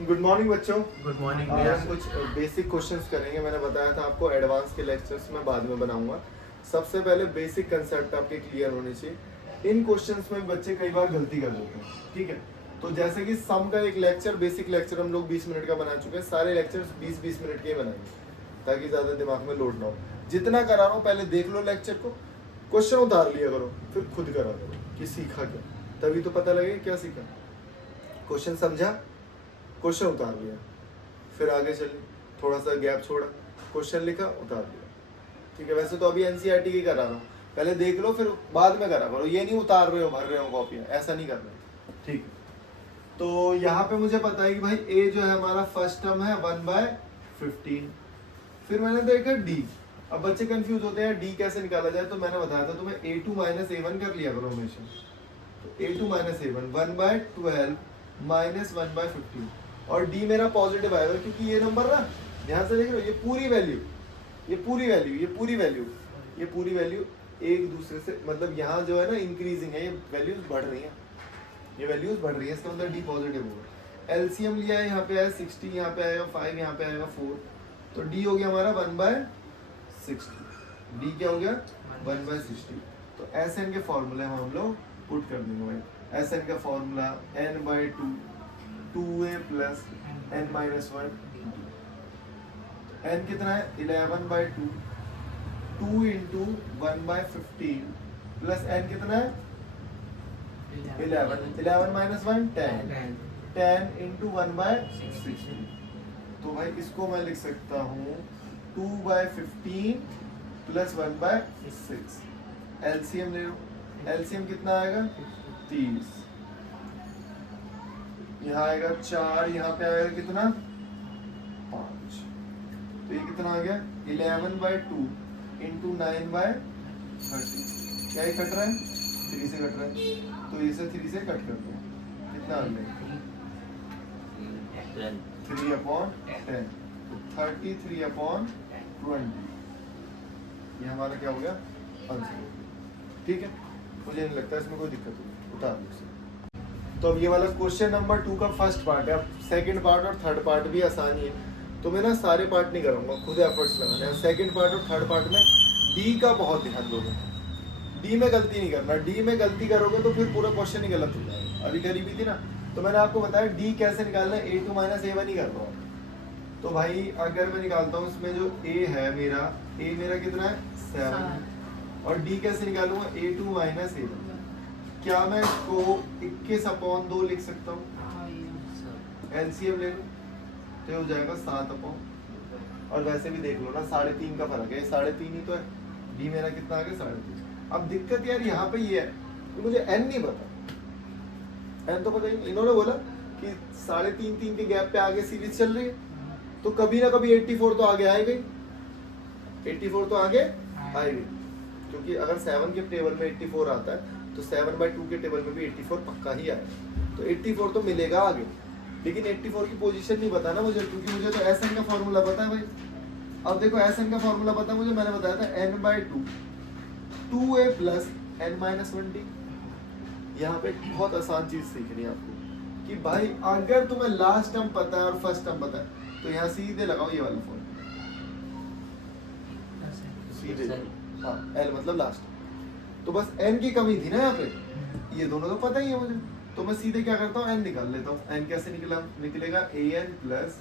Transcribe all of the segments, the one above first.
Good morning बच्चों। Good morning आज भैया। हम कुछ बेसिक क्वेश्चंस करेंगे। मैंने बताया था आपको एडवांस के लेक्चर्स मैं बाद में बनाऊंगा। सबसे पहले बेसिक कंसेप्ट आपके क्लियर होने चाहिए। इन क्वेश्चंस में बच्चे कई बार गलती कर देते हैं, ठीक है। तो जैसे कि सम का एक लेक्चर, बेसिक लेक्चर हम लोग 20 मिनट का बना चुके हैं। सारे लेक्चर्स 20-20 मिनट के ही बनाएंगे ताकि ज़्यादा दिमाग में लोड ना हो। जितना करा रहा हूँ पहले देख लो लेक्चर को, क्वेश्चन उतार लिया करो, फिर खुद करा करो कि सीखा क्या, तभी तो पता लगेगा क्या सीखा। क्वेश्चन समझा, क्वेश्चन उतार लिया, फिर आगे चले, थोड़ा सा गैप छोड़ा, क्वेश्चन लिखा, उतार लिया, ठीक है। वैसे तो अभी एनसीईआरटी की करा रहा हूँ, पहले देख लो फिर बाद में करा करो। ये नहीं उतार रहे हो भर रहे हो कॉपियाँ, ऐसा नहीं करना, ठीक है। तो यहाँ पे मुझे पता है कि भाई ए जो है हमारा फर्स्ट टर्म है 1/15। फिर मैंने देखा डी। अब बच्चे कंफ्यूज होते हैं डी कैसे निकाला जाए, तो मैंने बताया था तुम्हें a2 माइनस a1 कर लिया करो हमेशा। तो a2 माइनस a1 1/12 माइनस 1/15, और डी मेरा पॉजिटिव आएगा क्योंकि ये नंबर ना, ध्यान से देख रहे हो, ये पूरी वैल्यू, ये पूरी वैल्यू, ये पूरी वैल्यू, ये पूरी वैल्यू एक दूसरे से, मतलब यहाँ जो है ना इंक्रीजिंग है, ये वैल्यूज बढ़ रही हैं, ये वैल्यूज बढ़ रही है, इसका मतलब डी पॉजिटिव होगा। एलसीएम लिया है, यहाँ पे आया 60, यहाँ पे आएगा 5, यहाँ पे आएगा 4, तो डी हो गया हमारा 1/60। डी क्या हो गया 1/60। तो एस एन के फॉर्मूले हम लोग पुट कर देंगे भाई। एस एन का formula n/2 2a plus n minus 1। n कितना है 11/2, 2 इंटू 1/15 प्लस n कितना है 11, 11 माइनस 1 10, 10 इंटू 1/60। तो भाई इसको मैं लिख सकता हूँ 2/15 प्लस 1/6। एलसीएम ले लो, एलसीएम कितना आएगा 30, यहाँ आएगा 4, यहाँ पे आएगा कितना 5। तो ये कितना आ गया 11/2 इंटू 9/30। क्या ये कट रहा है 3 से कट रहा है, तो इसे 3 से कट कर दो, कितना आ गया 3/10, 33/20। ये हमारा क्या हो गया आंसर, ठीक है। मुझे नहीं लगता इसमें कोई दिक्कत होगी, उतार दो इसे। तो अब ये वाला क्वेश्चन नंबर 2 का फर्स्ट पार्ट है। अब सेकंड पार्ट और थर्ड पार्ट भी आसान ही है, तो मैं ना सारे पार्ट नहीं करूँगा, खुद एफर्ट्स लगाने हैं। सेकंड पार्ट और थर्ड पार्ट में डी का बहुत ध्यान दोगे, डी में गलती नहीं करना। डी में गलती करोगे तो फिर पूरा क्वेश्चन ही गलत हो जाएगा। अभी गरीबी थी ना, तो मैंने आपको बताया डी कैसे निकालना है, a2 माइनस a1 ही कर रहा हूँ। तो भाई अगर मैं निकालता हूँ इसमें जो a है मेरा, a मेरा कितना है 7, और d कैसे निकालूंगा a2 माइनस a1। क्या मैं इसको 21/2 लिख सकता हूँ, एलसीएम ले लो तो हो जाएगा 7/, और वैसे भी देख लो ना 3.5 का फर्क है, 3.5 ही तो है। डी मेरा कितना आ गया 3.5। अब दिक्कत यार यहाँ पे ये है कि मुझे एन नहीं पता, एन तो पता ही नहीं। इन्होंने बोला कि 3.5 के गैप पे आगे सीरीज चल रही है, तो कभी ना कभी 84 तो आगे आएगा ही, 84 तो आगे आएगी, क्योंकि अगर 7 के टेबल में 84 आता है तो 7/2 के टेबल में भी 84 पक्का ही आएगा, तो 84 तो मिलेगा आगे। लेकिन 84 की पोजीशन नहीं पता ना मुझे, क्योंकि मुझे तो एस एन का फॉर्मूला पता है भाई। अब देखो एस एन का फॉर्मूला पता है मुझे, मैंने बताया था n/2 2a plus n minus 1d। यहाँ पे बहुत आसान चीज सीखनी है आपको कि भाई अगर तुम्हें लास्ट टर्म पता है और फर्स्ट टर्म पता है, तो यहाँ सीधे लगाओ ये वाला फॉर्मूला, सीधे हाँ, l मतलब लास्ट। तो बस n की कमी थी ना यहाँ पे, ये दोनों तो पता ही है मुझे, तो मैं सीधे क्या करता हूँ n निकाल लेता हूँ। n कैसे निकलेगा an plus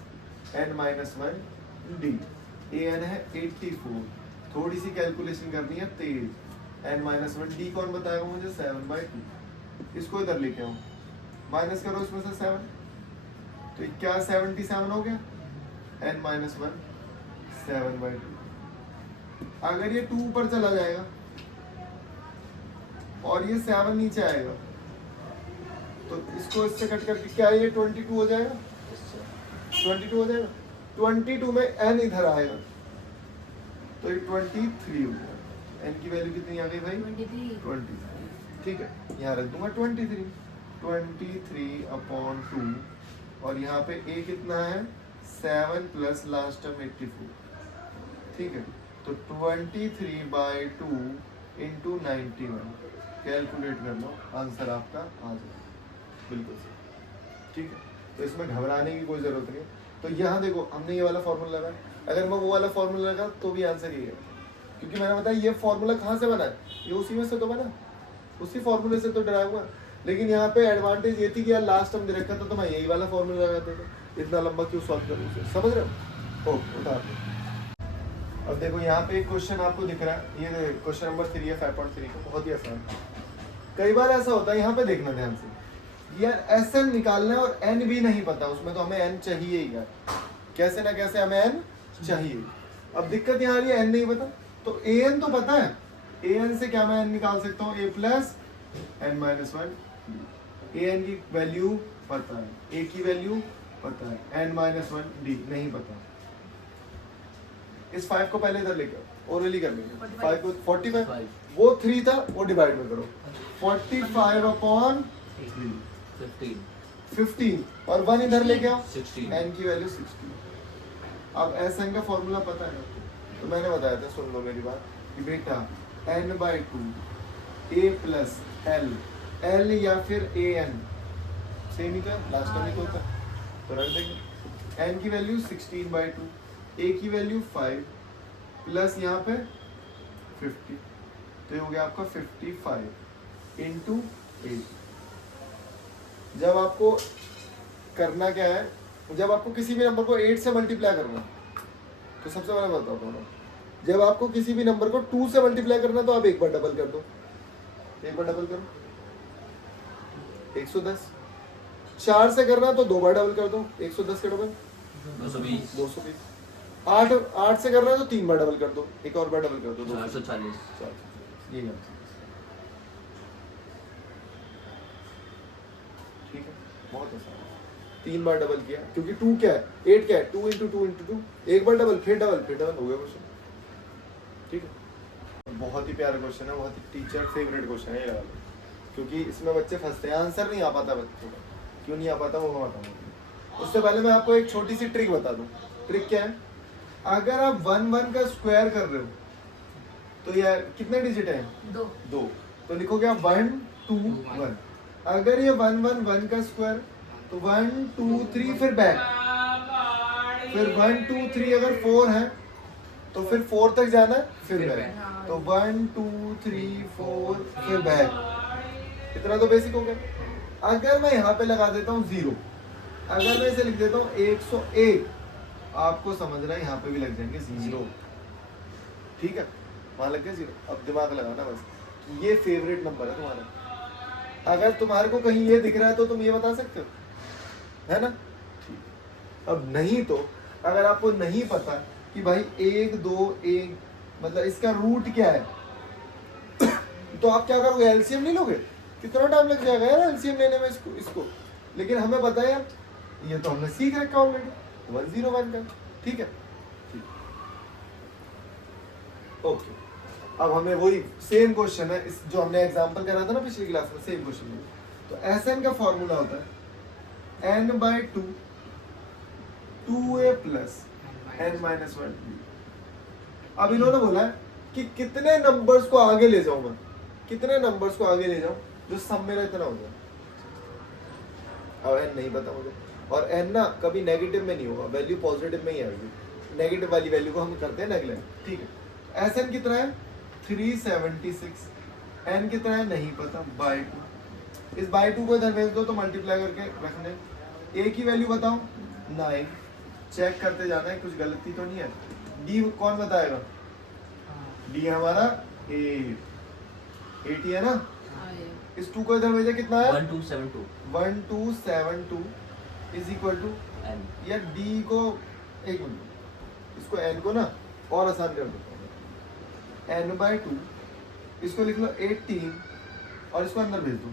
n minus 1d। an है 84, थोड़ी सी कैलकुलेशन करनी है तेज, n माइनस 1d कौन बताएगा मुझे 7/2। इसको इधर लेके आऊँ, माइनस करो इसमें से 7, तो क्या 77 हो गया, n माइनस 1 7/2। अगर ये 2 ऊपर चला जाएगा और ये 7 नीचे आएगा, तो इसको इससे कट करके क्या ये 22 हो जाएगा, 22 हो जाएगा। 22 में n इधर आएगा तो ये 23 हो जाएगा। n की वैल्यू कितनी आ गई भाई 23, ठीक है। यहाँ रख दूंगा 23/2, और यहाँ पे a कितना है 7 प्लस लास्ट टर्म 84, ठीक है। तो 23/2 इंटू 91, कैलकुलेट कर लो, आंसर आपका आ जाएगा बिल्कुल सही, ठीक है। तो इसमें घबराने की कोई ज़रूरत नहीं। तो यहाँ देखो हमने ये वाला फॉर्मूला लगाया, अगर मैं वो वाला फॉर्मूला लगा तो भी आंसर ये है, क्योंकि मैंने बताया ये फॉर्मूला कहाँ से बना है, ये उसी में से तो बना, उसी फॉर्मूले से तो डराया हुआ। लेकिन यहाँ पे एडवांटेज ये थी कि यार लास्ट टर्म दे रखा था तो मैं यही वाला फॉर्मूला लगा देता, इतना लंबा क्यों सॉल्व करूँ उसे, समझ रहे हो? उतार दो। अब देखो यहाँ पे एक क्वेश्चन आपको दिख रहा है, ये क्वेश्चन नंबर 3 है 5.3 का, बहुत ही आसान। कई बार ऐसा होता है, यहाँ पे देखना ध्यान से, यार SN निकालना है और N भी नहीं पता, उसमें तो हमें N चाहिए ही यार, कैसे ना कैसे हमें N चाहिए। अब दिक्कत यहाँ आ रही है N नहीं पता, तो AN तो पता है, AN से क्या मैं N निकाल सकता हूँ, A plus N minus 1। AN की वैल्यू पता है, A की वैल्यू पता है, N माइनस 1 D नहीं पता। इस 5 को पहले इधर लेके आओ, ओरली कर लेंगे 5 को 45, वो 3 था वो डिवाइड में करो, 45 अपॉन 15 और 1 इधर लेके आओ, 16 n की वैल्यू 16। अब SN का फॉर्मूला पता है ना, तो मैंने बताया था, सुन लो मेरी बात, कि बेटा n/2 A plus L, L या फिर AN सेम ही था, लास्ट टाइम ही तो था, तो रख देंगे। n की वैल्यू 16/2, A की वैल्यू 5 प्लस यहाँ पे 50, तो ये हो गया आपका 55 इंटू 8। जब आपको करना क्या है, जब आपको किसी भी नंबर को 8 से मल्टीप्लाई करना, तो सबसे पहले बताता हूँ, जब आपको किसी भी नंबर को 2 से मल्टीप्लाई करना तो आप एक बार डबल कर दो, एक बार डबल करो 110। 4 से करना तो 2 बार डबल कर दो, 110 का डबल 220। 8 से करना है तो 3 बार डबल कर दो, एक और बार डबल कर दो 440। ये ठीक है, बहुत आसान है। 3 बार डबल किया, क्योंकि 2 क्या है, 8 क्या है, 2 इंटू 2 इंटू 2, एक बार डबल फिर डबल फिर डबल, हो गया क्वेश्चन। ठीक है, बहुत ही प्यारा क्वेश्चन है, बहुत ही टीचर फेवरेट क्वेश्चन है ये वाला, क्योंकि इसमें बच्चे फंसते हैं, आंसर नहीं आ पाता बच्चों का, क्यों नहीं आ पाता वो मैं बताऊंगा। उससे पहले मैं आपको एक छोटी सी ट्रिक बता दूं। ट्रिक क्या है, अगर आप 1 का स्क्वायर कर रहे हो तो यार कितने डिजिट है, 2, तो लिखोगे आप 1 2 1। अगर ये 1 1 1 का स्क्वायर तो 1 2 3 फिर बैक, फिर 1 2 3 अगर 4 है तो फिर 4 तक जाना है फिर बैक, तो 1 2 3 4 फिर बैक। इतना तो बेसिक हो गया। अगर मैं यहाँ पे लगा देता हूँ 0, अगर मैं इसे लिख देता हूँ 101, आपको समझना है यहाँ पे भी लग जाएंगे 0, ठीक है, वहां लग गया 0। अब दिमाग लगाना बस, ये फेवरेट नंबर है तुम्हारा, अगर तुम्हारे को कहीं ये दिख रहा है तो तुम ये बता सकते हो, है ना? अब नहीं तो अगर आपको नहीं पता कि भाई 1 2 1 मतलब इसका रूट क्या है तो आप क्या करोगे, एलसीएम नहीं लोगे, कितना टाइम लग जाएगा यार एलसीएम लेने में इसको। लेकिन हमें पता है यार, ये तो हमने सीख रखा ऑलरेडी 101 का, ठीक है, ओके। अब हमें वही सेम क्वेश्चन है, इस जो हमने एग्जांपल करा था ना पिछली क्लास में, सेम क्वेश्चन है। तो SN का फॉर्मूला होता है n/2 2a प्लस n-1। अब इन्होंने बोला है कि कितने नंबर्स को आगे ले जाऊं मैं, कितने नंबर्स को आगे ले जाऊं जो सब मेरा इतना हो जाए। अब n नहीं पता मुझे, और n ना कभी नेगेटिव में नहीं होगा, वैल्यू पॉजिटिव में ही आएगी, नेगेटिव वाली वैल्यू को हम करते हैं नेगलेक्ट, ठीक है। SN कितना है 376, n कितना है नहीं पता /2, इस /2 को इधर भेज दो तो मल्टीप्लाई करके रखने। a की वैल्यू बताओ 9, चेक करते जाना है कुछ गलती तो नहीं है। d कौन बताएगा, d हमारा 8 ही है ना, इस 2 को इधर भेजा कितना है 1272 इज इक्वल टू n, या d को एक मिनट, इसको n को ना और आसान कर देता हूँ, n/2, इसको लिख लो 18 और इसको अंदर भेज दो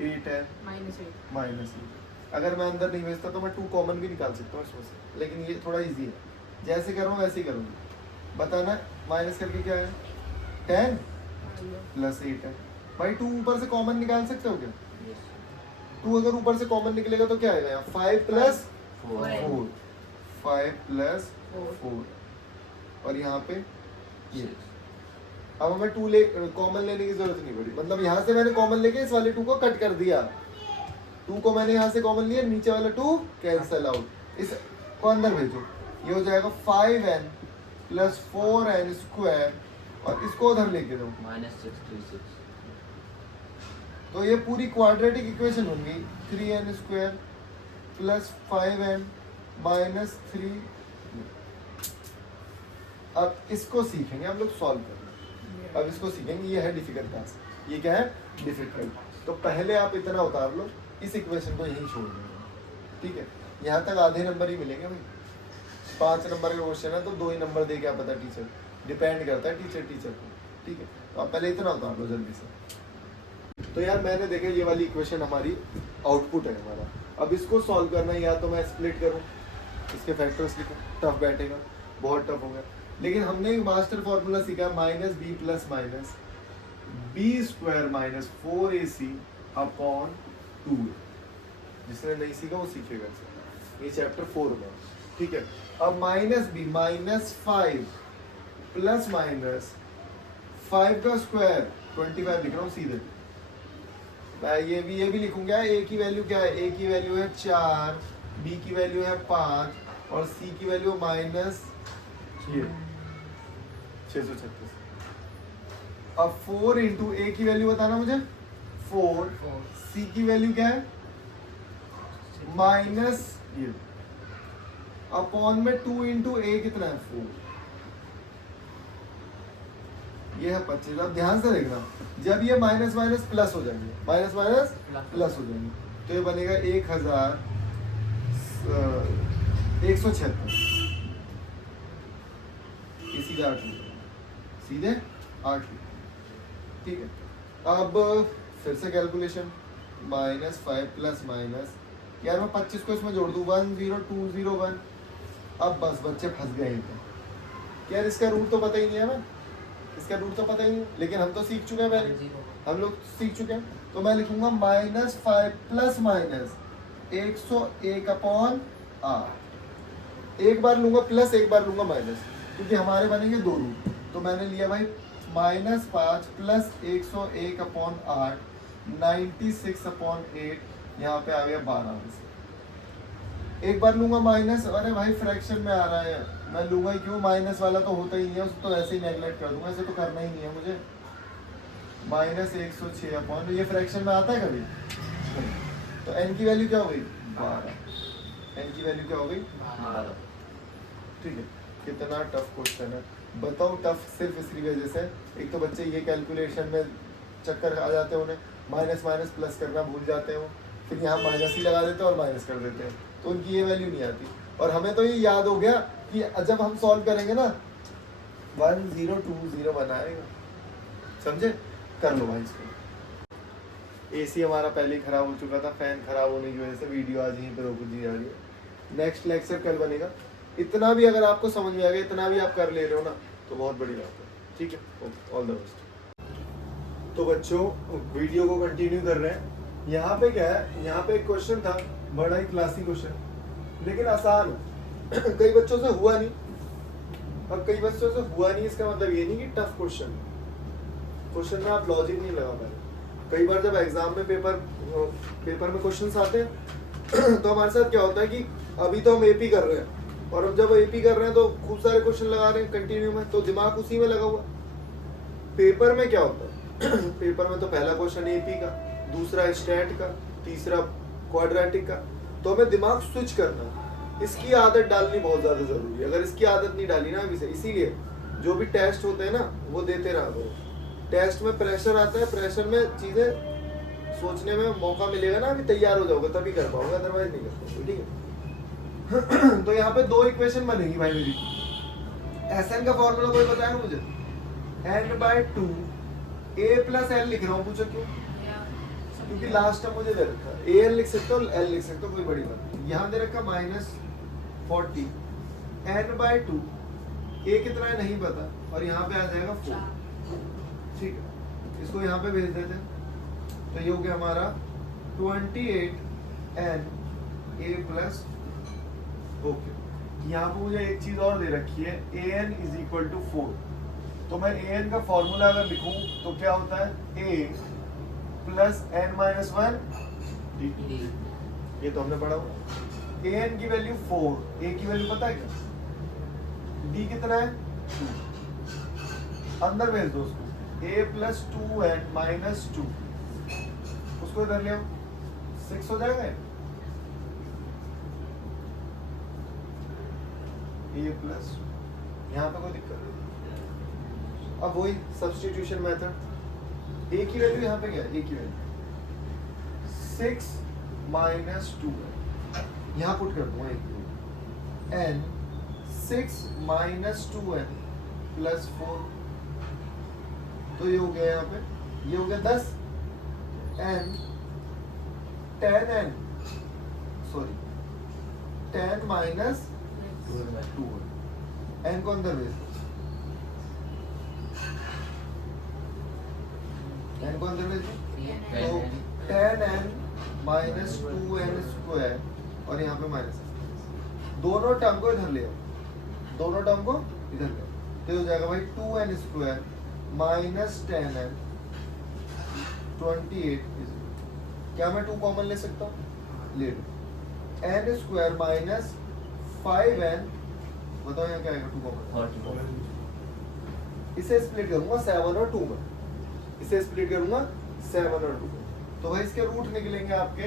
8 है माइनस 8। अगर मैं अंदर नहीं भेजता तो मैं 2 कॉमन भी निकाल सकता हूँ इसमें से, लेकिन ये थोड़ा इजी है, जैसे करूँ वैसे ही करूँगी। बताना माइनस करके क्या है 10 प्लस 8 है भाई। 2 ऊपर से कॉमन निकाल सकते हो क्या, 2 अगर ऊपर से कॉमन निकलेगा तो क्या आएगा यहाँ 5 प्लस 4, 5 प्लस 4 और यहाँ पे ये। अब हमें 2 कॉमन लेने की जरूरत नहीं पड़ी, मतलब यहाँ से मैंने कॉमन लेके इस वाले 2 को कट कर दिया, 2 को मैंने यहाँ से कॉमन लिया, नीचे वाला 2 कैंसल आउट, इस को अंदर भेजो, ये हो जाएगा 5n प्लस 4n स्क्वायर और इसको उधर लेके दो -636। तो ये पूरी क्वाड्रेटिक इक्वेशन होंगी 3n square plus 5n minus 3। अब इसको सीखेंगे हम लोग सॉल्व करना, अब इसको सीखेंगे, ये है डिफिकल्ट टास्क। ये क्या है? डिफिकल्ट। तो पहले आप इतना उतार लो, इस इक्वेशन को यहीं छोड़ देंगे, ठीक है? यहाँ तक आधे नंबर ही मिलेंगे भाई, 5 नंबर का क्वेश्चन है तो 2 ही नंबर दे क्या पता टीचर, डिपेंड करता है टीचर को, ठीक है? तो आप पहले इतना उतार लो जल्दी से। तो यार मैंने देखा ये वाली इक्वेशन हमारी आउटपुट है हमारा, अब इसको सॉल्व करना है, या तो मैं स्प्लिट करूँ, इसके फैक्टर्स लिखूँ, टफ बैठेगा, बहुत टफ होगा। लेकिन हमने एक मास्टर फॉर्मूला सीखा minus B plus minus B square minus 4ac upon 2। जिसने नहीं सीखा वो सीखेगा, ये चैप्टर 4 में, ठीक है? अब minus B minus 5 plus minus 5 का स्क्वायर 25 लिख रहा हूँ सीधे। मैं ये भी लिखूंगा, ए की वैल्यू क्या है? ए की वैल्यू है 4, बी की वैल्यू है 5 और सी की वैल्यू माइनस 636। अब 4 इंटू ए की वैल्यू बताना मुझे 4, सी की वैल्यू क्या है? माइनस ये अपॉन में 2 इंटू ए कितना है? 4। ये है 25। अब ध्यान से देखना, जब ये माइनस माइनस प्लस हो जाएंगे, माइनस माइनस प्लस हो जाएंगे, तो ये बनेगा 1176। सीधे 8 सीधे 8, ठीक है? अब फिर से कैलकुलेशन, -5 प्लस माइनस, यार मैं 25 को इसमें जोड़ दूं, 10201। अब बस बच्चे फंस गए हैं, यार इसका रूट तो पता ही नहीं है ना, इसका रूट तो पता ही नहीं, लेकिन हम तो सीख चुके हैं पहले, हम लोग सीख चुके हैं। तो मैं लिखूंगा -5 प्लस माइनस 101 अपॉन 8। एक बार लूंगा प्लस, एक बार लूंगा माइनस, क्योंकि हमारे बनेंगे 2 रूट। तो मैंने लिया भाई -5 प्लस 101 अपॉन 8, 96 अपॉन 8, यहाँ पे आ गया 12 में से। एक बार लूंगा माइनस, अरे भाई फ्रैक्शन में आ रहा है, मैं लूंगा ही क्यों? माइनस वाला तो होता ही नहीं है, उसको तो ऐसे ही नेगलेक्ट कर दूंगा, ऐसे तो करना ही नहीं है मुझे। -106 अपॉन, ये फ्रैक्शन में आता है कभी? तो n की वैल्यू क्या हो गई? 12। n की वैल्यू क्या हो गई? 12। ठीक है? कितना टफ क्वेश्चन है बताओ। टफ सिर्फ इसकी वजह से, एक तो बच्चे ये कैलकुलेशन में चक्कर आ जाते हैं, उन्हें माइनस माइनस प्लस करना भूल जाते हो, फिर यहाँ माइनस ही लगा देते हैं और माइनस कर देते हैं, तो उनकी ये वैल्यू नहीं आती। और हमें तो ये याद हो गया कि जब हम सॉल्व करेंगे ना 1020 बनाएगा, समझे? कर लो भाई इसको। एसी हमारा पहले ही खराब हो चुका था, फैन खराब होने की वजह से वीडियो आज यहीं पर रोक दी जा रही है। नेक्स्ट लेक्चर कल बनेगा। इतना भी अगर आपको समझ में आ गया, इतना भी आप कर ले रहे हो ना, तो बहुत बड़ी बात है, ठीक है? All the best. तो बच्चों वीडियो को कंटिन्यू कर रहे हैं। यहाँ पे क्या है, यहाँ पे एक क्वेश्चन था, बड़ा ही क्लासिक क्वेश्चन, लेकिन आसान है। कई बच्चों से हुआ नहीं, अब कई बच्चों से हुआ नहीं इसका मतलब ये नहीं कि टफ क्वेश्चन में आप लॉजिक नहीं लगा पाए। कई बार जब एग्जाम में पेपर में क्वेश्चंस आते हैं तो हमारे साथ क्या होता है कि अभी तो हम एपी कर रहे हैं, और अब जब एपी कर रहे हैं तो खूब सारे क्वेश्चन लगा रहे हैं कंटिन्यू में, तो दिमाग उसी में लगा हुआ। पेपर में क्या होता है पेपर में तो पहला क्वेश्चन एपी का, दूसरा स्टैट का, तीसरा क्वाड्रेटिक का, तो हमें दिमाग स्विच करना, इसकी आदत डालनी बहुत ज्यादा जरूरी है। अगर इसकी आदत नहीं डाली ना अभी से, इसीलिए जो भी टेस्ट होते हैं ना वो देते रहा करो। टेस्ट में प्रेशर आता है, प्रेशर में चीजें सोचने में मौका मिलेगा ना, अभी तैयार हो जाओगे तभी कर पाओगे, अदरवाइज नहीं कर पाओगे, ठीक है? तो यहाँ पे 2 इक्वेशन बनेगी भाई मेरी। Sn का फॉर्मूला कोई बताएगा मुझे? n/2 a प्लस l लिख रहा हूँ, पूछो क्यों? क्योंकि लास्ट टाइम मुझे दे रखा है an लिख सकते हो, l लिख सकते हो, कोई बड़ी बात नहीं। यहाँ दे रखा -40 n/2, a कितना है नहीं पता, और यहाँ पे आ जाएगा 4, ठीक है? इसको यहाँ पे भेज देते हैं, तो ये हो गया हमारा 28n a प्लस। ओके, यहाँ पे मुझे एक चीज और दे रखी है, an = 4, तो मैं an का फॉर्मूला अगर लिखूं तो क्या होता है? a plus n - 1 D. ये तो हमने पढ़ा हुआ। ए एन की वैल्यू 4, ए की वैल्यू पता है क्या, डी कितना है 2, अंदर भेज दो उसको, ए प्लस 2n माइनस 2, उसको इधर ले आओ, 6 हो जाएगा ए प्लस, यहाँ पे कोई दिक्कत नहीं। अब वही सब्स्टिट्यूशन मेथड, ए की वैल्यू यहाँ पे क्या है, ए की वैल्यू 6 माइनस 2 है, यहाँ पुट कर दूंगा एक एन 6 माइनस 2n प्लस 4, तो ये हो गया यहाँ पे, ये हो गया 10 n 10n sorry 10 minus 2 n को अंदर भेज, n को अंदर भेज, तो 10n माइनस 2n स्क्वायर और यहाँ पे माइनस, दोनों टर्म को इधर ले आओ, दोनों टर्म को इधर ले आओ, तो हो जाएगा भाई 2n स्क्वायर माइनस 10n 28, क्या मैं 2 कॉमन ले सकता हूँ, ले लो, n स्क्वायर माइनस 5n, बताओ यहाँ क्या आएगा 2 कॉमन, इसे स्प्लिट करूंगा 7 और 2 में, इसे स्प्लिट करूंगा 7 और 2 में, तो भाई इसके रूट निकलेंगे आपके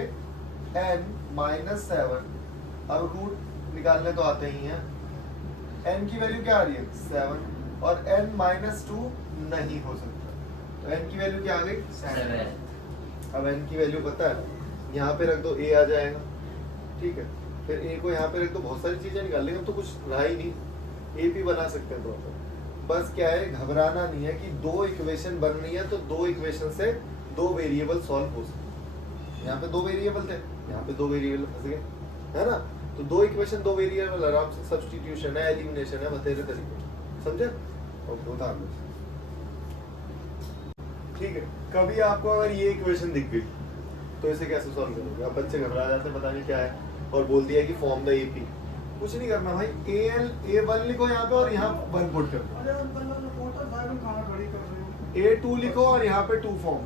n माइनस 7, अब रूट निकालने तो आते ही हैं, n की वैल्यू क्या आ रही है 7 और n माइनस 2 नहीं हो सकता, तो n की वैल्यू क्या आ गई 7। अब n की वैल्यू पता है, यहाँ पे रख दो a आ जाएगा, ठीक है, फिर a को यहाँ पे रख दो, बहुत सारी चीजें निकाल लेंगे, तो कुछ रहा ही नहीं, a भी बना सकते हैं तो बस क्या है, घबराना नहीं है कि 2 इक्वेशन बन रही है तो 2 इक्वेशन से 2 वेरिएबल सॉल्व हो सकते, यहाँ पे 2 वेरिएबल थे, यहाँ पे 2 वेरिएबल फंस गए, है ना, तो 2 इक्वेशन 2 वेरिएबल आराम से, सब्स्टिट्यूशन है, एलिमिनेशन है, बतेरे तरीके, समझे, और उतार लो, ठीक है। कभी आपको अगर ये इक्वेशन दिख गई तो इसे कैसे सॉल्व करोगे, अब बच्चे घबरा जाते हैं, पता नहीं क्या है, और बोल दिया कि फॉर्म द एपी, कुछ नहीं करना भाई, a1 लिखो यहाँ पे और यहाँ 1 पुट कर, a2 लिखो और यहाँ पे 2 फॉर्म,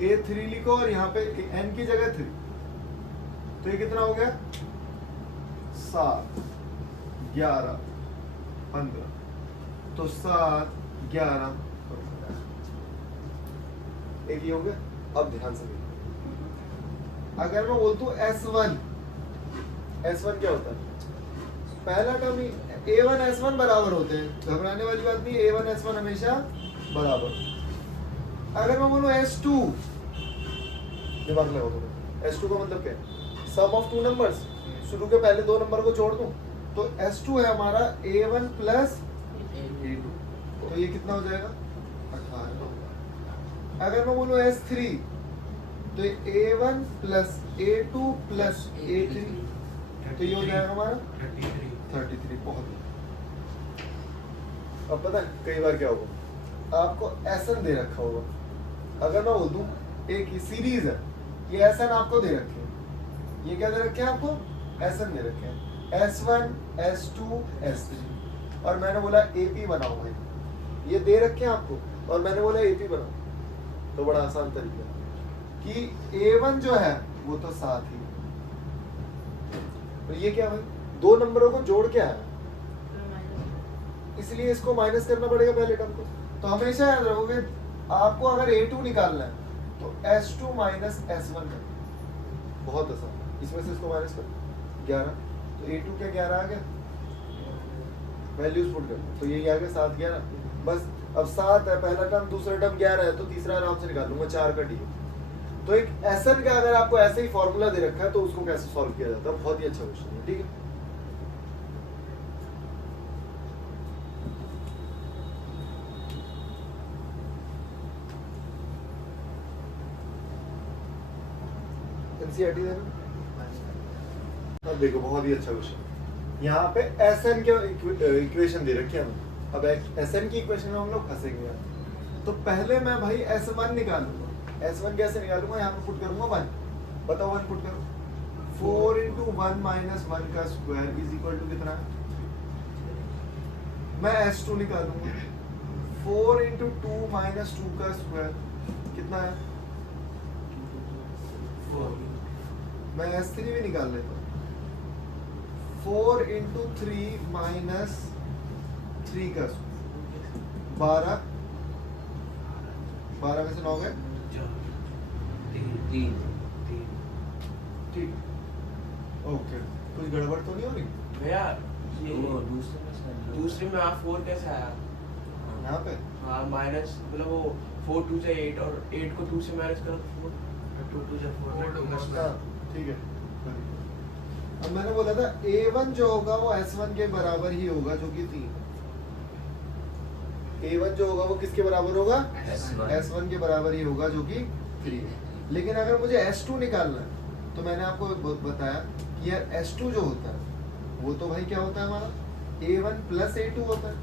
a3 लिखो और यहाँ पे n की जगह 3, तो ये कितना हो गया 7 11 15, तो 7 11 एक ही हो गया। अब ध्यान से देखिए, अगर मैं बोलता हूँ S1 क्या होता है, पहला टर्म ही A1 S1 बराबर होते हैं, घबराने वाली बात नहीं, A1 S1 हमेशा बराबर। अगर मैं बोलूँ S2, दिमाग लगाओ तुम, S2 का मतलब क्या है, सम ऑफ 2 नंबर्स, शुरू के पहले 2 नंबर को जोड़ दूं, तो S2 है हमारा A1 प्लस A2, तो ये कितना हो जाएगा 18। अगर मैं बोलूँ S3, तो A1 plus A2 plus A3, तो ये हो जाएगा हमारा 33। बहुत, अब पता है कई बार क्या होगा, आपको एसएन दे रखा होगा, अगर मैं बोल दूं एक सीरीज है, ये एसएन आपको दे रखे हैं, ये क्या दे रखे हैं आपको, एसएन दे रखे हैं, S1 S2 S3, और मैंने बोला एपी बनाओ भाई, ये दे रखे हैं आपको और मैंने बोला एपी बनाओ, तो बड़ा आसान तरीका कि A1 जो है वो तो 7 ही, तो ये क्या भाई 2 नंबरों को जोड़ के आया, इसलिए इसको माइनस करना पड़ेगा पहले टर्म को। तो हमेशा याद रखोगे, आपको अगर A2 निकालना है तो S2 माइनस S1 कर, बहुत आसान, इसमें से इसको माइनस कर 11, तो A2 क्या 11 आ गया, वैल्यूज पुट कर, तो ये आ गया 7 11, बस अब 7 है पहला टर्म, दूसरा टर्म 11 है, तो तीसरा आराम से निकाल लूंगा 4 का डी। तो एक एसएन का अगर आपको ऐसे ही फॉर्मूला दे रखा है तो उसको कैसे सॉल्व किया जाता है, बहुत ही अच्छा क्वेश्चन है, ठीक है। एनसीईआरटी देना, अब देखो बहुत ही अच्छा क्वेश्चन, यहाँ पे एसएन के इक्वेशन दे रखी है हमें, अब एसएन की इक्वेशन में हम लोग फंसेंगे यार, तो पहले मैं भाई S1 निकालूंगा, S1 कैसे निकालूंगा, यहाँ पे पुट करूंगा 1, बताओ 1 पुट करो, 4 into 1 minus 1 का स्क्वायर इज इक्वल टू कितना है, मैं S2 निकालूंगा, 4 into 2 minus 2 का स्क्वायर कितना है मैं S3 भी निकाल लेता हूँ। 4 इंटू 3 माइनस 3 का 12 में से 9 गए, ठीक। ओके, कुछ गड़बड़ तो नहीं हो रही भैया? ये दूसरे में आप 4 कैसे आया? यहाँ पे? हाँ माइनस, मतलब वो 4 2 से 8 और 8 को 2 से माइनस करो तो 4 2 से 4 हाँ, ठीक है। अब मैंने बोला था A1 जो होगा वो S1 के बराबर ही होगा, जो कि 3। A1 जो होगा वो किसके बराबर होगा? S1 के बराबर ही होगा, जो कि 3। लेकिन अगर मुझे S2 निकालना है तो मैंने आपको बताया कि यार S2 जो होता है वो तो भाई क्या होता है हमारा A1 प्लस A2 होता है।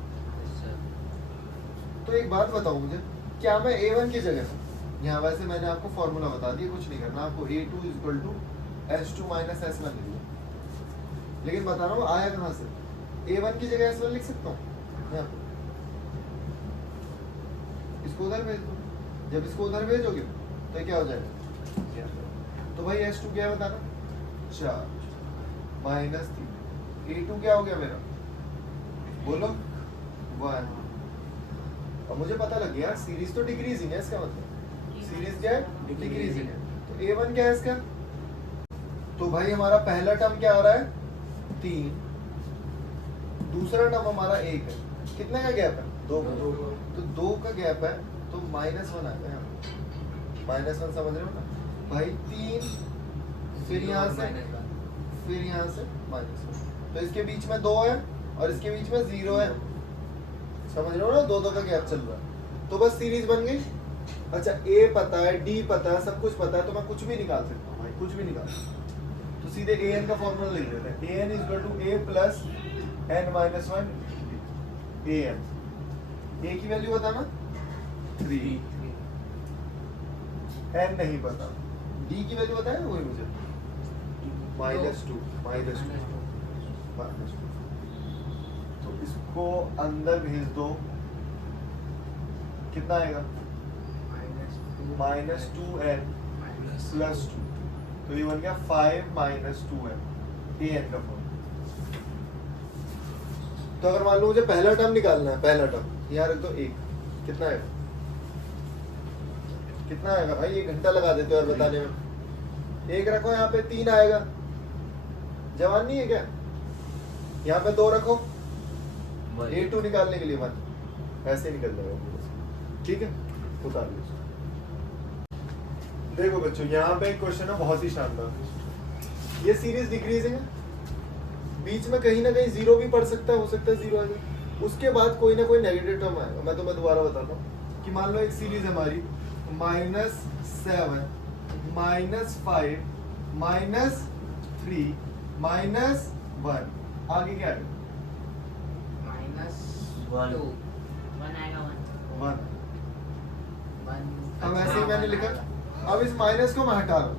तो एक बात बताओ मुझे, क्या मैं A1 की जगह, यहाँ वैसे मैंने आपको फॉर्मूला बता दिया, कुछ नहीं करना आपको, A2 equal to S2 minus S1 लिख लो। लेकिन बता रहा हूँ आया कहाँ से, A1 की जगह S1 लिख सकता हूँ यहाँ पे। इसको उधर भेज दो, जब इसको उधर भेजोगे तो क्या हो जाएगा? तो भाई S2 क्या है बताना? 4 माइनस 3। A2 क्या हो गया मेरा? बोलो 1। अब मुझे पता लग गया सीरीज तो डिक्रीजिंग है, इसका मतलब सीरीज क्या है? डिक्रीजिंग है। तो A1 क्या है इसका? तो भाई हमारा पहला टर्म क्या आ रहा है? 3। दूसरा टर्म हमारा 1 है। कितने का गैप है? 2 का। तो 2 का गैप है तो -1 आएगा यहाँ। -1 समझ रहे हो ना भाई? 3 फिर यहाँ से -1, तो इसके बीच में 2 है और इसके बीच में 0 है। समझ रहे हो ना? 2 का गैप चल रहा है। तो बस सीरीज बन गई। अच्छा, A पता है, D पता है, सब कुछ पता है, तो मैं कुछ भी निकाल सकता हूँ भाई, कुछ भी निकाल सकता हूँ। तो सीधे AN का फॉर्मूला लिख देते हैं। AN equal to A plus N minus 1 AN। A की वैल्यू बताना 3, N नहीं पता, D की वैल्यू बताया वही मुझे -2। तो इसको अंदर भेज दो, कितना आएगा? -2n plus 2। तो ये बन गया 5 माइनस 2n AN का फॉर्म। तो अगर मान लो मुझे पहला टर्म निकालना है, पहला टर्म यहाँ रख दो 1, कितना आएगा? कितना आएगा भाई? 1 घंटा लगा देते हो और बताने में। 1 रखो यहाँ पे, 3 आएगा। जवान नहीं है क्या? यहाँ पे 2 रखो, A2 निकालने के लिए 1, ऐसे निकल जाएगा। ठीक है, उतार लो। देखो बच्चों, यहाँ पे एक क्वेश्चन है बहुत ही शानदार। ये सीरीज डिक्रीजिंग है, बीच में कहीं ना कहीं 0 भी पड़ सकता है, हो सकता है 0 आ जाए। उसके बाद कोई ना कोई नेगेटिव टर्म आएगा। मैं तुम्हें दोबारा बताता हूँ कि मान लो एक सीरीज है हमारी -7 -5 -3 -1, आगे क्या है? -1। अब ऐसे ही मैंने लिखा। अब इस माइनस को मैं हटा रहा हूँ।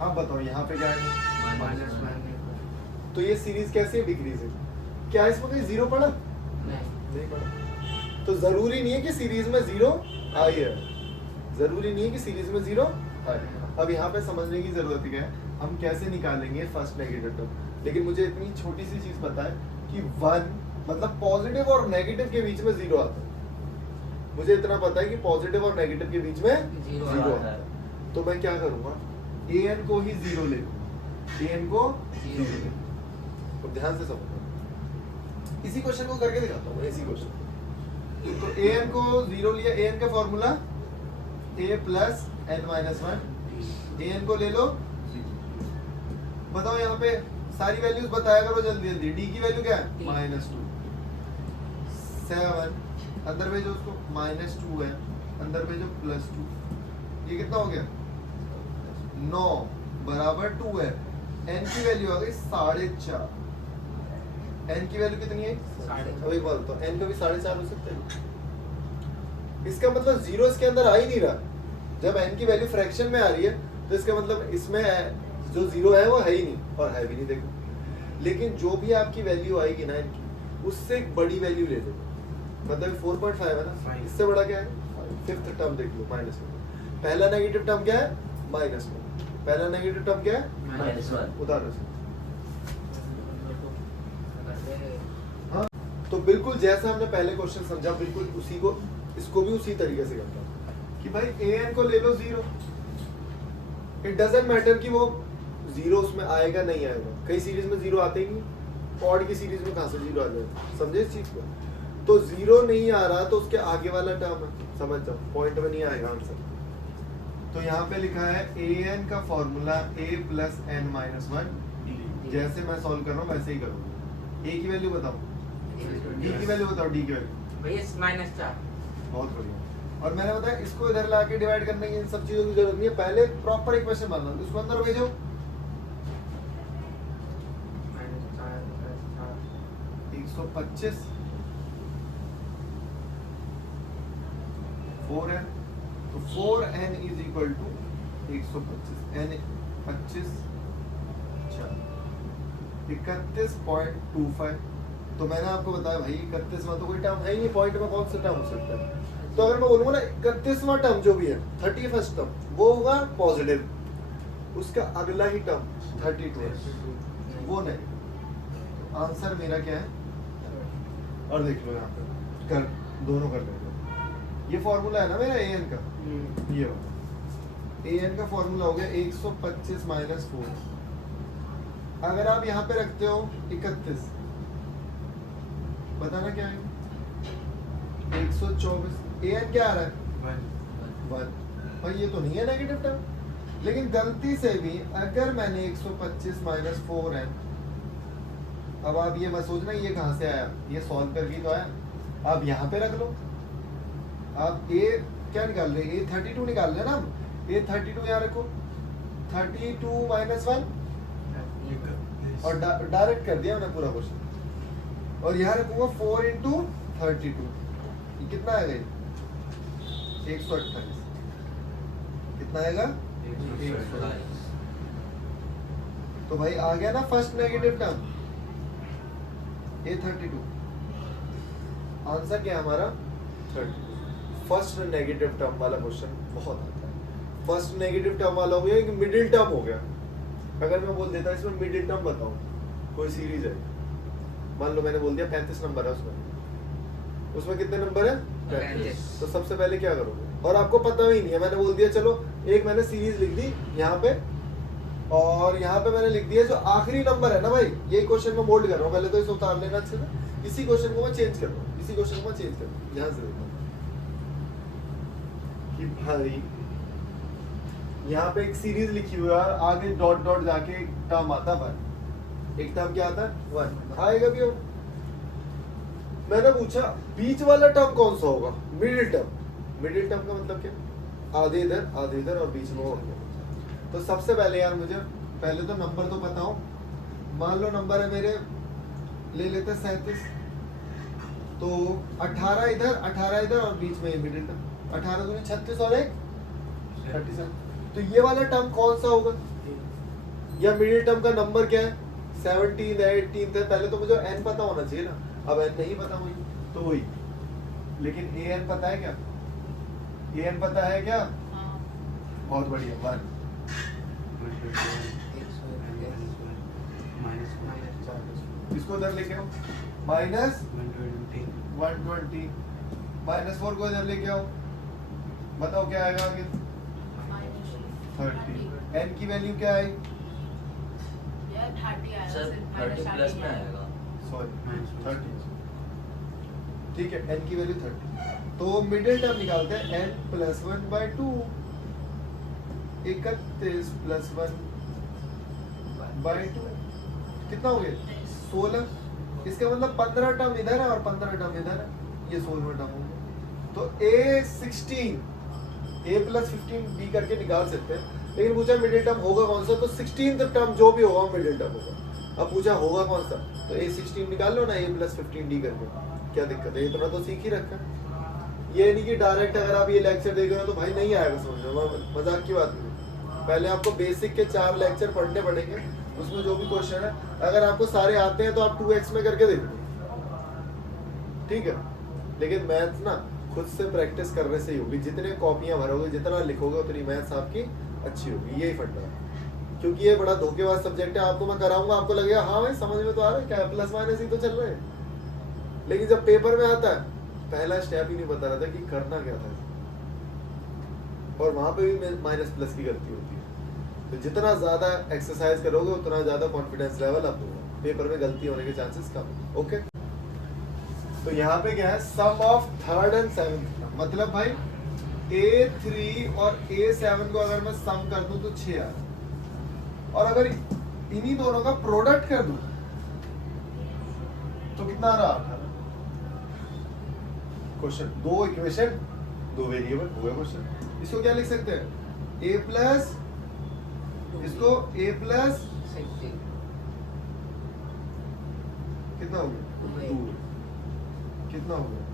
अब बताओ यहाँ पे क्या है? तो ये सीरीज कैसे डिक्रीज है? क्या इसमें कहीं 0 पड़ा? नहीं पड़ा। तो जरूरी नहीं है कि सीरीज में 0 आई है, जरूरी नहीं है कि सीरीज में 0 आई। अब यहाँ पे समझने की जरूरत है हम कैसे निकालेंगे फर्स्ट नेगेटिव टर्म। लेकिन मुझे इतनी छोटी सी चीज पता है कि 1 मतलब पॉजिटिव और नेगेटिव के बीच में 0 आता है। मुझे इतना पता है कि पॉजिटिव और नेगेटिव के बीच में 0 आता है। तो मैं क्या करूंगा? AN को ही 0 ले लूं। AN को 0 ले लूं। तो ध्यान से समझो, इसी क्वेश्चन को करके दिखाता हूँ। इसी क्वेश्चन तो AN को 0 लिया। AN का formula A plus N minus 1। AN को ले लो। बताओ यहाँ पे सारी वैल्यूज बताया करो जल्दी जल्दी। D की वैल्यू क्या है? -2। 7 अंदर भेजो उसको, -2 है, अंदर भेजो +2। ये कितना हो गया? 9 बराबर 2 है। N की वैल्यू आ गई 4.5। N की वैल्यू कितनी है? 4.5। अब एक बात बताओ, N का भी 4.5 हो सकता है। इसका मतलब 0 इसके अंदर आ ही नहीं रहा। जब N की वैल्यू फ्रैक्शन में आ रही है तो इसका मतलब इसमें जो 0 है वो है ही नहीं, और है भी नहीं। देखो, लेकिन जो भी आपकी वैल्यू आएगी ना इनकी, उससे एक बड़ी वैल्यू ले लो। मतलब 4.5 है ना, इससे बड़ा क्या है? 5th टर्म देख लो माइनस में। पहला नेगेटिव टर्म क्या है? -1। पहला नेगेटिव टर्म क्या है? -1। उतारो इसे। हाँ, तो बिल्कुल जैसा हमने पहले क्वेश्चन समझा, बिल्कुल उसी को इसको भी उसी तरीके से करता हूँ कि भाई an को ले लो 0। इट डजंट मैटर कि वो 0 उसमें आएगा नहीं आएगा, कई सीरीज में 0 आते ही नहीं, ऑड की सीरीज में कहाँ से 0 आ जाएगा, समझे इस चीज को? तो 0 नहीं आ रहा तो उसके आगे वाला टर्म है, समझ जाओ, पॉइंट में नहीं आएगा आंसर। तो यहाँ पे लिखा है an का फॉर्मूला a + n-1। जैसे मैं सॉल्व कर रहा हूँ वैसे ही करो। a की वैल्यू बताओ, d की वैल्यू बताओ, d की वैल्यू। भैया -4। बहुत बढ़िया। और मैंने बताया इसको इधर लाके डिवाइड करने की इन सब चीजों की जरूरत नहीं है, पहले प्रॉपर इक्वेशन बना लो, उसको अंदर भेजो। -4 125 4n, तो 4n = 125, n 25 4 31.25। तो मैंने आपको बताया भाई 31वां तो कोई टर्म है ही नहीं, पॉइंट में कौन सा टर्म हो सकता है? तो अगर मैं बोलूंगा ना 31वां टर्म जो भी है 31st टर्म वो होगा पॉजिटिव, उसका अगला ही टर्म 32 है वो नहीं। तो आंसर मेरा क्या है? और देख लो यहाँ पे कर दोनों कर लेंगे। ये फॉर्मूला है ना मेरा an का, ये वाला an का फॉर्मूला हो गया 125 - 4। अगर आप यहाँ पे रखते हो 31, बताना क्या है? 124। an क्या आ रहा है? 1। भाई ये तो नहीं है नेगेटिव टर्म, लेकिन गलती से भी अगर मैंने 125 - 4n, अब आप ये मत सोचना ये कहाँ से आया, ये सॉल्व करके तो आया। आप यहाँ पे रख लो, आप a क्या निकाल रहे हैं? a 32 निकाल रहे हैं ना हम, a 32 यहाँ रखो, 32 - 1 और डायरेक्ट कर दिया मैंने पूरा क्वेश्चन। और यहाँ रखूंगा 4 × 32, ये कितना आएगा? 128। कितना आएगा? 128। तो भाई आ गया ना first negative term a32। Answer क्या है हमारा? 32। फर्स्ट नेगेटिव टर्म वाला क्वेश्चन बहुत आता है। फर्स्ट नेगेटिव टर्म वाला हो गया, एक मिडिल टर्म हो गया। अगर मैं बोल देता इसमें मिडिल टर्म बताओ, कोई सीरीज है, मान लो मैंने बोल दिया 35 नंबर है उसमें कितने नंबर है? 35। तो सबसे पहले क्या करोगे? और आपको पता ही नहीं है, मैंने बोल दिया चलो एक मैंने सीरीज लिख दी यहाँ पे, और यहाँ पे मैंने लिख दिया जो आखिरी नंबर है ना भाई, यही क्वेश्चन में मोल्ड कर रहा हूँ, पहले तो इसे उतार लेना अच्छे से। इसी क्वेश्चन को मैं चेंज कर रहा हूँ, इसी क्वेश्चन को मैं चेंज कर रहा हूँ। यहाँ से देखो कि भाई यहाँ पे एक सीरीज लिखी हुई है और आगे डॉट डॉट जाके एक टर्म आता है, एक टर्म क्या आता है? 1 आएगा भी। और मैंने पूछा बीच वाला टर्म कौन सा होगा? Middle term. मिडिल टर्म का मतलब क्या? आधे इधर और बीच में हो गया। तो सबसे पहले यार मुझे पहले तो नंबर तो पता हो, मान लो नंबर है मेरे, ले लेते 37, तो 18 इधर और बीच में मिडिल टर्म, 18 दूनी 36 और 1 37। तो ये वाला टर्म कौन सा होगा? या मिडिल टर्म का नंबर क्या है? 17 है 18 है। पहले तो मुझे n पता होना चाहिए ना, अब n नहीं पता मुझे, तो वही। लेकिन an पता है क्या? an पता है क्या? बहुत बढ़िया। 1 इसको इधर लेके आओ, -120 -4 को इधर लेके आओ, बताओ क्या आएगा आगे? 30। n की वैल्यू क्या है? सर 30 प्लस में आएगा। सॉरी 30। ठीक है, n की वैल्यू 30। तो मिडिल टर्म निकालते हैं n + 1/2, 31 + 1/2 कितना हो गया? 16। इसका मतलब 15 टर्म इधर है और 15 टर्म इधर है, ये 16वां टर्म हो गया। तो a16 a + 15 b करके निकाल सकते हैं, लेकिन पूछा मिडिल टर्म होगा कौन सा, तो 16th टर्म जो भी होगा मिडिल टर्म होगा। अब पूछा होगा कौन सा, तो a16 निकाल लो ना, a + 15 d करके, क्या दिक्कत है? इतना तो सीख ही रखा है। ये नहीं कि डायरेक्ट अगर आप ये लेक्चर देख रहे हो तो भाई नहीं आएगा समझ में, मजाक की बात नहीं। पहले आपको बेसिक के 4 लेक्चर पढ़ने पड़ेंगे, उसमें जो भी क्वेश्चन है अगर आपको सारे आते हैं तो आप 2x में करके देखो, ठीक है? लेकिन मैथ्स ना खुद से प्रैक्टिस करने से ही होगी। जितने कॉपियां भरोगे, जितना लिखोगे, उतनी मैथ्स आपकी अच्छी होगी। यही फंडा है। क्योंकि ये बड़ा धोखेबाज सब्जेक्ट है। आपको मैं कराऊंगा, आपको लगेगा हाँ भाई समझ में तो आ रहा है, क्या प्लस माइनस ही तो चल रहे हैं। लेकिन जब पेपर में आता है, पहला स्टेप ही नहीं बता रहा था कि करना क्या था, और वहां पे भी माइनस प्लस की गलती होती है। तो जितना ज्यादा एक्सरसाइज करोगे, उतना ज्यादा कॉन्फिडेंस लेवल अप होगा, पेपर में गलती होने के चांसेस कम है। ओके, तो यहाँ पे क्या है, सम ऑफ थर्ड एंड सेवंथ। मतलब भाई A3 और A7 को अगर मैं सम कर दूं तो 6 आ रहा है, और अगर इन्हीं दोनों का प्रोडक्ट कर दूं तो कितना आ रहा है? क्वेश्चन, दो इक्वेशन, दो वेरिएबल, हो गया क्वेश्चन। इसको क्या लिख सकते हैं? A प्लस, इसको A प्लस कितना हो गया? 2। कितना हो गया?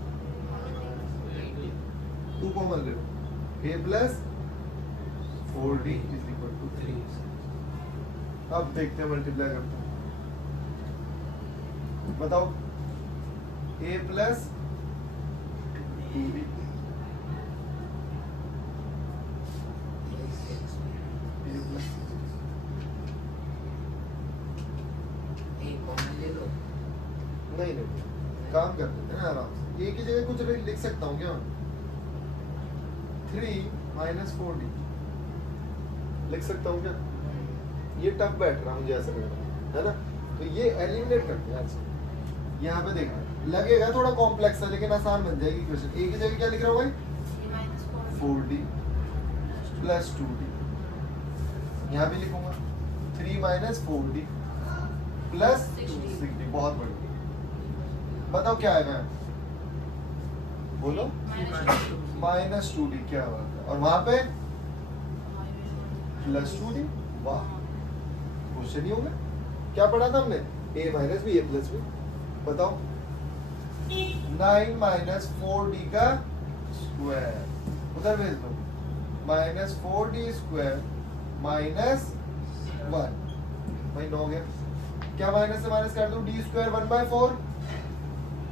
2 कॉमन ले लो। A plus 4D is equal to 3। अब देखते हैं, मल्टीप्लाई करते हैं। बताओ, A प्लस 2D नहीं नहीं, काम कर देते हैं ना आराम से। एक ही जगह कुछ लिख सकता हूँ क्या? 3 माइनस 4D लिख सकता हूँ क्या? ये टफ बैठ रहा मुझे ऐसा लग रहा है ना। तो ये एलिमिनेट करते हैं आज। यहाँ पे देखना लगेगा थोड़ा कॉम्प्लेक्स है, लेकिन आसान बन जाएगी क्वेश्चन। एक ही जगह क्या लिख रहा हूँ भाई? 4D plus 2D। यहाँ भी लिखूंगा 3 माइनस 4D प्लस 6D। बहुत बढ़िया। बताओ क्या आएगा? बोलो, माइनस 2D। क्या बात है। और वहां पे प्लस 2D। वाह, क्वेश्चन ही हो गया। क्या पढ़ा था हमने? A minus B, A plus B। बताओ, 9 माइनस 4D का स्क्वायर उधर भेज दो, माइनस 4D स्क्वायर माइनस 1। भाई 9 गया। क्या माइनस से माइनस कर दूं? D स्क्वायर 1/4,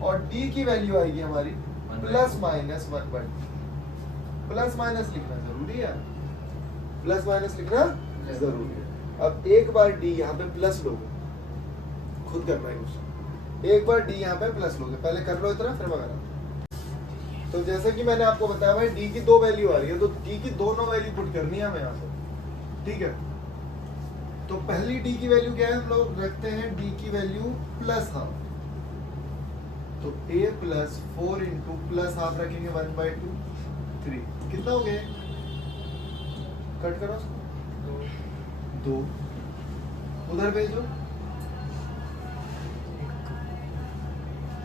और D की वैल्यू आएगी हमारी प्लस माइनस 1/2। प्लस माइनस लिखना जरूरी है, प्लस माइनस लिखना जरूरी है। अब एक बार D यहाँ पे प्लस लोगे, खुद करना है क्वेश्चन। एक बार D यहाँ पे प्लस लोगे, पहले कर लो इतना, फिर मैं करा। तो जैसे कि मैंने आपको बताया भाई, D की 2 वैल्यू आ रही है, तो D की दोनों वैल्यू पुट करनी है हमें यहाँ पे। ठीक है, तो पहली D की वैल्यू क्या है? हम लोग रखते हैं D की वैल्यू प्लस हाफ। तो A plus 4 into plus half रखेंगे 1/2, 3। कितना हो गया? कट करो उसको, 2 उधर भेजो।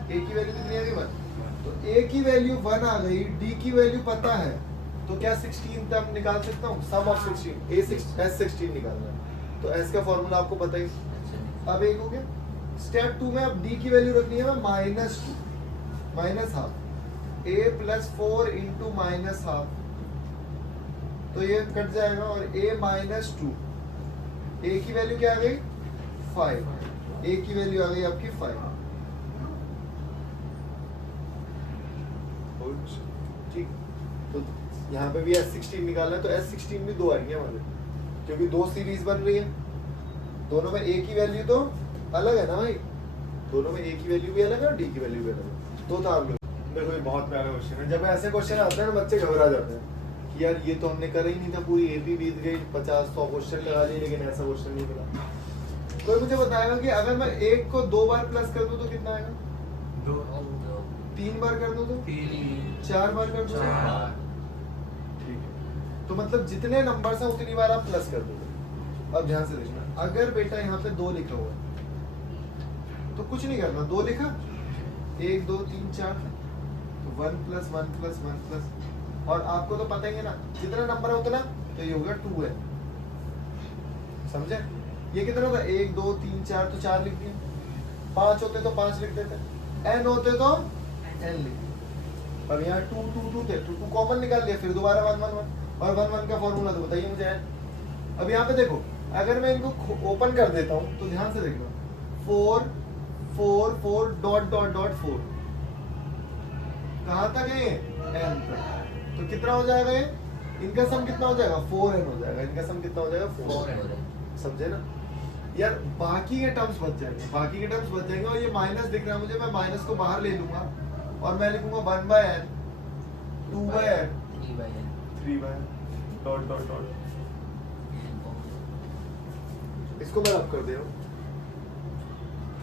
A की वैल्यू कितनी आ गई? 1। तो A की वैल्यू 1 आ गई, D की वैल्यू पता है, तो क्या 16 तक निकाल सकता हूँ? सम ऑफ 16 S16 निकालना है। तो S का फॉर्मूला आपको पता ही। अब एक हो गया। स्टेप 2 में अब D की वैल्यू रखनी है -2 minus half. A plus 4 into minus half, तो ये कट जाएगा, और A माइनस 2। A की वैल्यू क्या आ गई? 5। A की वैल्यू आ गई आपकी 5। ठीक, तो यहाँ पे भी S16 निकालना है, तो S16 भी 2 आएंगे हमारे, क्योंकि 2 सीरीज बन रही है। दोनों में A की वैल्यू तो अलग है ना भाई, दोनों में A की वैल्यू भी अलग है और D की वैल्यू भी अलग है। तो था हम लोग, देखो ये बहुत प्यारा क्वेश्चन है। जब ऐसे क्वेश्चन आते हैं ना, बच्चे घबरा जाते हैं कि यार ये तो हमने करा ही नहीं था, पूरी AP बीत गई, 50-100 क्वेश्चन लगा लिए, लेकिन ऐसा क्वेश्चन नहीं मिला। कोई मुझे बताएगा कि अगर मैं 1 को 2 बार प्लस कर दूं तो कितना आएगा? 2, 3 बार कर दूं तो? 3, 4 बार कर दूं तो? 4। ठीक है, तो मतलब जितने नंबर्स हैं उतनी बार आप प्लस कर दोगे। अब ध्यान से देखना, अगर बेटा यहाँ पे 2 लिखा हुआ है तो कुछ नहीं करना, 2 लिखा, 1 2 3 4, तो 1 प्लस 1 प्लस 1 प्लस, और आपको तो पता ही है ना, जितना नंबर है उतना, तो ये होगा 2 है। समझे? ये कितना था? 1 2 3 4, तो 4 लिख दिए। 5 होते तो 5 लिख देते, n होते तो n लिख दिए। अब यहाँ 2 2 2 थे, 2 2 कॉमन निकाल लिया, फिर दोबारा 1 1 1, और 1 1 का फॉर्मूला तो बताइए मुझे। अब यहाँ पे देखो, अगर मैं इनको ओपन कर देता हूँ तो ध्यान से देखना, 4 4 4 डॉट डॉट डॉट 4, कहाँ तक है ये n तक, तो कितना हो जाएगा ये, इनका सम कितना हो जाएगा 4n हो जाएगा, इनका सम कितना हो जाएगा 4n, समझे ना यार। बाकी के टर्म्स बच जाएंगे, बाकी के टर्म्स बच जाएंगे, और ये माइनस दिख रहा है मुझे, मैं माइनस को बाहर ले लूंगा और मैं लिखूंगा 1/n 2/n 3/n dot dot dot, इसको मैं रब कर दे रहा हूँ।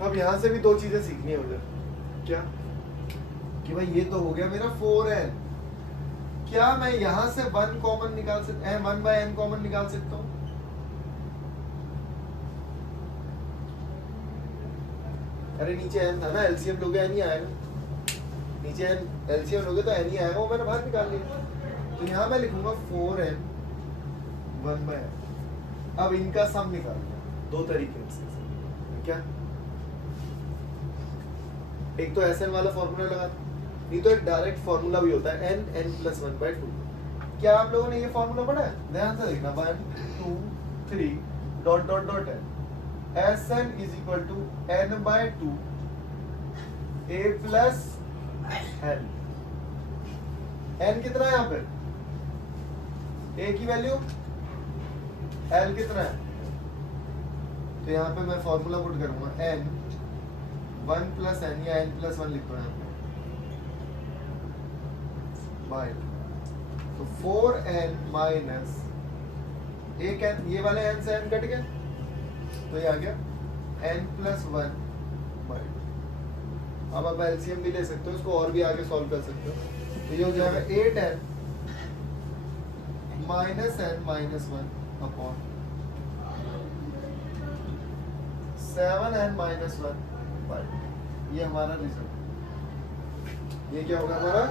अब यहाँ से भी दो चीजें सीखनी है मुझे, क्या कि भाई ये तो हो गया मेरा 4n, क्या मैं यहाँ से 1 कॉमन निकाल सकता 1/n कॉमन निकाल सकता हूँ? अरे नीचे n था ना, एलसीएम लोगे n ही आएगा, नीचे n एलसीएम लोगे तो n ही आएगा, वो मैंने बाहर निकाल लिया। तो यहाँ मैं लिखूंगा 4n 1/n। अब इनका सम निकालना दो तरीके से, क्या एक तो SN वाला फॉर्मूला लगा, नहीं तो एक डायरेक्ट फॉर्मूला भी होता है n plus 1/2। क्या आप लोगों ने ये फॉर्मूला पढ़ा है? ध्यान से देखना, 1 2 3 डॉट डॉट डॉट है, SN is equal to n/2 a plus n। n कितना है यहाँ पे, a की वैल्यू, l कितना है, तो यहाँ पे मैं फॉर्मूला पुट करूंगा n 1 plus n या n plus 1 लिख रहा हूँ बाय, तो 4n माइनस एक n, ये वाले n से n कट गया तो ये आ गया n plus 1 बाय। अब आप एलसीएम भी ले सकते हो, इसको और भी आगे सॉल्व कर सकते हो, तो ये हो जाएगा 8n minus n minus 1 upon 7n minus 1 by. ये हमारा रिजल्ट, ये क्या होगा हमारा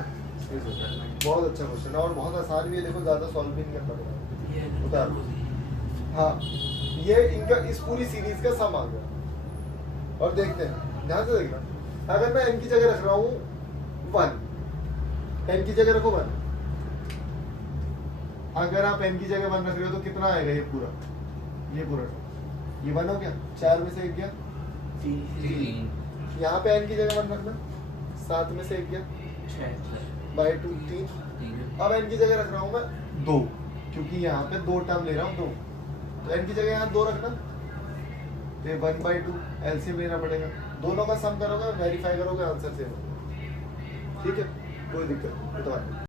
रिजल्ट। बहुत अच्छा क्वेश्चन है और बहुत आसान भी है, देखो ज्यादा सॉल्व भी नहीं करना पड़ेगा। उतार दो। हाँ, ये इनका इस पूरी सीरीज का सम आ गया। और देखते हैं, ध्यान से देखना, अगर मैं n की जगह रख रहा हूँ 1, n की जगह रखो 1, अगर आप n की जगह 1 रख रहे हो तो कितना आएगा ये पूरा, ये 1 हो गया, 4 में से 1 गया 3, यहाँ पे n की जगह 1 रखना, 7 में से 1 गया 6/2 3, अब n की जगह रख रहा हूँ मैं 2, क्योंकि यहाँ पे 2 टर्म ले रहा हूँ 2, तो n की जगह यहाँ 2 रखना, तो 1/2 एलसीएम लेना पड़ेगा, दोनों का सम करोगे वेरीफाई करोगे आंसर सेम होगा। ठीक है, कोई दिक्कत नहीं।